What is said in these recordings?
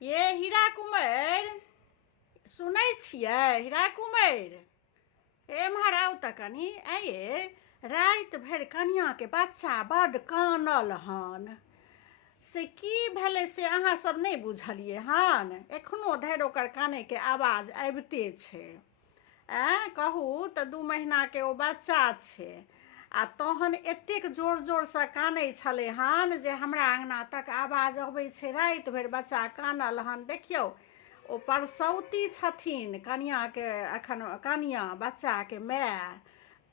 ये हीरा कुमार, सुनै छियै हीरा कुमार? एम्हर आउ तऽ कनि। ये राति भरि कनियाँके बच्चा बड्ड कानल हन। से की भेलै से अहाँ सब नहीं बुझलिए हन। एखनो धरि ओकर कानैके आवाज आबिते छै। कहू तऽ 2 महीनाके ओ बच्चा छै आ तहन एतेक जोर जोरसँ कानै छलै हन जे हमरा अङ्गना तक आवाज अबै छै। राति भरि बच्चा कानल हन। देखियौ ओ परसौती छथिन कनियाँके, एखन कनियाँ बच्चाके माय।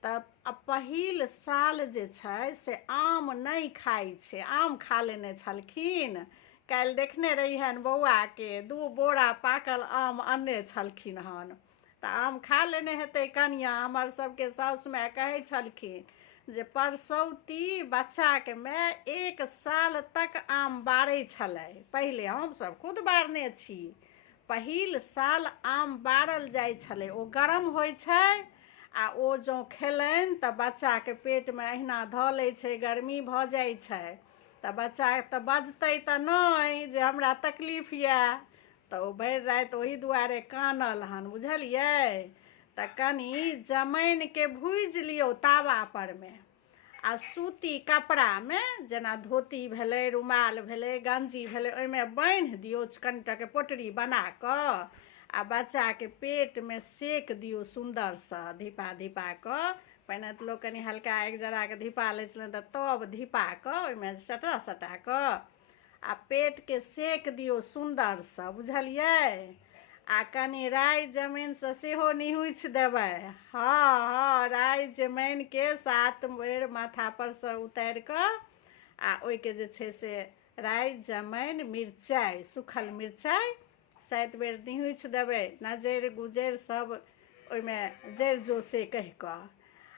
तऽ पहिल साल जे छै से आम नहीं खाइ छै। आम खा लेने छलखिन। काल्हि देखने रहियनि बौआके 2 बोरा पाकल आम अनने छलखिन हन। तऽ आम खा लेने हेतै कनियाँ। हमर सबके साउस माय कहै छलखिन जे परसौती बच्चाके माय 1 साल तक आम बारै छलै। पहिले हमसब खुद बारने छी। पहिल साल आम बारल जाइ छलै। ओ गरम होइ छै आ ओ जँ खेलनि तऽ बच्चाके पेटमे अहिना धऽ लै छै, गर्मी भऽ जाइ छै। तऽ बच्चा तऽ बजतै तऽ नहि जे हमरा तकलीफ यऽ। तऽ ओ भरि राति ओही दुआरे कानल हन, बुझलियै। तऽ कनि जमाइनके भूजि लियौ तावा परमे आ सूती कपड़ामे, जेना धोती भेलै, रुमाल भेलै, गञ्जी भेलै, ओहिमे बान्हि दियौ कनिटाके पोटरी बना कऽ आ बच्चाके पेटमे सेक दियौ सुन्दरसँ धिपा धिपा कऽ। पहिने तऽ लोक कनि हल्का आगि जरा कऽ धिपा लै छलै, तऽ तब धिपा कऽ ओहिमे सटा सटा कऽ आ पेटके सेक दियौ सुन्दरसँ, बुझलियै। आ कनि राइ जमाइनसँ सेहो निहुँछि देबै। हाँ, राइ जमाइनके 7 बेर माथापरसँ उतारि कऽ आ ओहिके जे छै से राइ जमाइन मिरचाइ, सूखल मिरचाइ 7 बेर निहुँछि देबै। नजरि गुजरि सब ओहिमे जरि जो से कहि कऽ।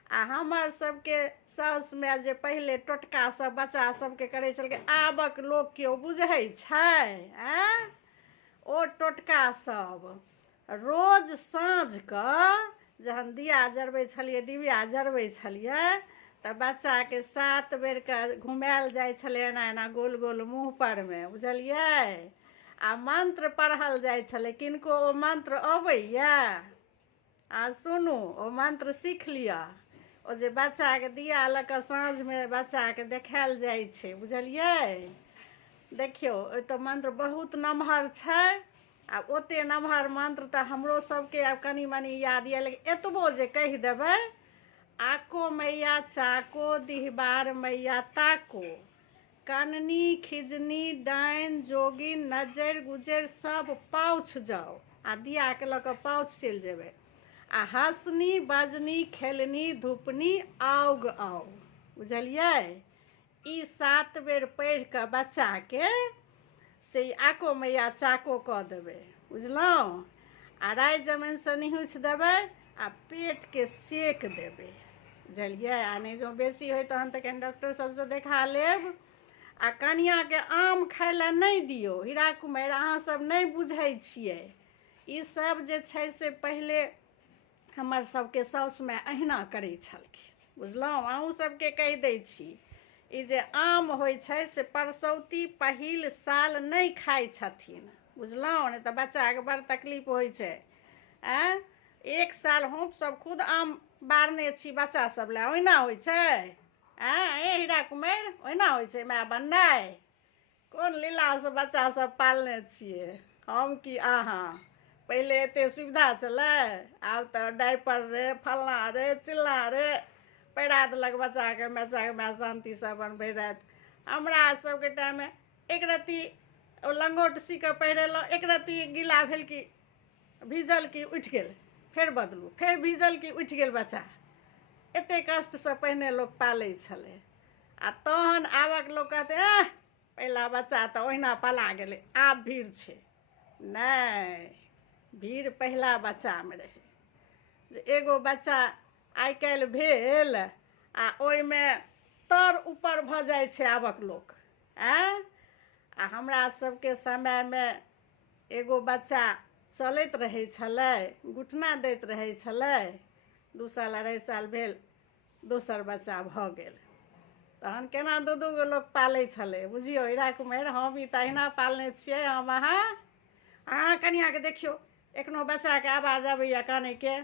आ हमर सबके साउस माय जे पहिले टोटका सब बच्चा सबके करै छलकै, आबक लोक केओ बुझै छै। ओ टोटका सब रोज साँझके जहन दिया जरबै छलियै, डिबिया जरबै छलियै, तऽ बच्चाके 7 बेरके घुमायल जाइ छलै एना एना गोल गोल मुँह परमे, बुझलियै। आ मन्त्र पढ़ल जाइ छलै। किनको ओ मन्त्र अबैए? सुनू, ओ मन्त्र सीख लिअ। ओ जे बच्चाके दिया लऽ कऽ साँझमे बच्चाके देखायल जाइ छै, बुझलियै। देखियौ ओ तऽ मन्त्र बहुत नमहर छै। आ ओते नमहर मन्त्र तऽ हमरो सबके आब कनि मनि याद यऽ, लेकिन एतबो जे कहि देबै, आको मैया चाको दिहबार मैया ताको, कननी खिजनी डाइन जोगिन नजरि गुजरि सब पाउछ जाउ। आ दियाके लऽ कऽ पाउछ चलि जेबै। आ हँसनी बजनी खेलनी धुपनी आउग आउ, बुझलियै। ई 7 बेर पढ़ि कऽ बच्चाके से आको मैया चाको कऽ देबै, बुझलहुँ। आ राइ जमाइनसँ निहुँछि देबै आ पेटके सेक देबै, बुझलियै। आ नहि जँ बेसी होय तहन तऽ कनि डॉक्टर सबसँ देखा लेब। आ कनियाँके आम खाय लए नहि दियौ। हीरा कुमार, अहाँ सब नहि बुझै छियै। ई सब जे छै से पहिले हमर सबके साउस माय अहिना करै छलखिन, बुझलहुँ। अहूँ सबके कहि दै छी, ई जे आम होइ छै से परसौती पहिल साल नहि खाइ छथिन, बुझलहुँ। नहि तऽ बच्चाके बड़ तकलीफ होइ छै। 1 साल हमसब खुद आम बारने छी बच्चा सब लए। ओहिना होइ छै? हीरा कुमार, ओहिना होइ छै माय बननाइ? कोन लीलासँ बच्चा सब पालने छियै, हम कि अहाँ? पहिले एते सुविधा छलै? आब तऽ डायपर रे, फल्लाँ रे, चिल्लाँ रे पहिरा देलक बच्चाके माय शान्तिसँ अपन भरि राति। हमरा सबके टाइममे एक रत्ती ओ लंगोट सी कऽ पहिरेलहुँ, एक रत्ती गीला भेल कि भीजल कि उठि गेल, फेर बदलू, फेर भीजल कि उठि गेल बच्चा। एते कष्टसँ पहिने लोक पालै छलै। आ तहन आबक लोक कहतै पहिला बच्चा तऽ ओहिना पला गेलै, आब भीड़ छै। नहि, भीड़ पहिला बच्चामे रहै। जे एगो बच्चा आइ काल्हि भेल आ ओहिमे तर ऊपर भऽ जाइ छै आबक लोक। आ हमरा सबके समयमे एगो बच्चा चलैत रहै छलै, घुटना दैत रहै छलै, 2 साल 2.5 साल भेल दोसर बच्चा भऽ गेल। तहन केना 2-2 गो लोक पालै छलै, बुझियौ हीरा कुमार। हम ई तऽ अहिना पालने छियै हम अहाँ। कनिया के देखियो एखनो बच्चा के आवाज आबैया काने के।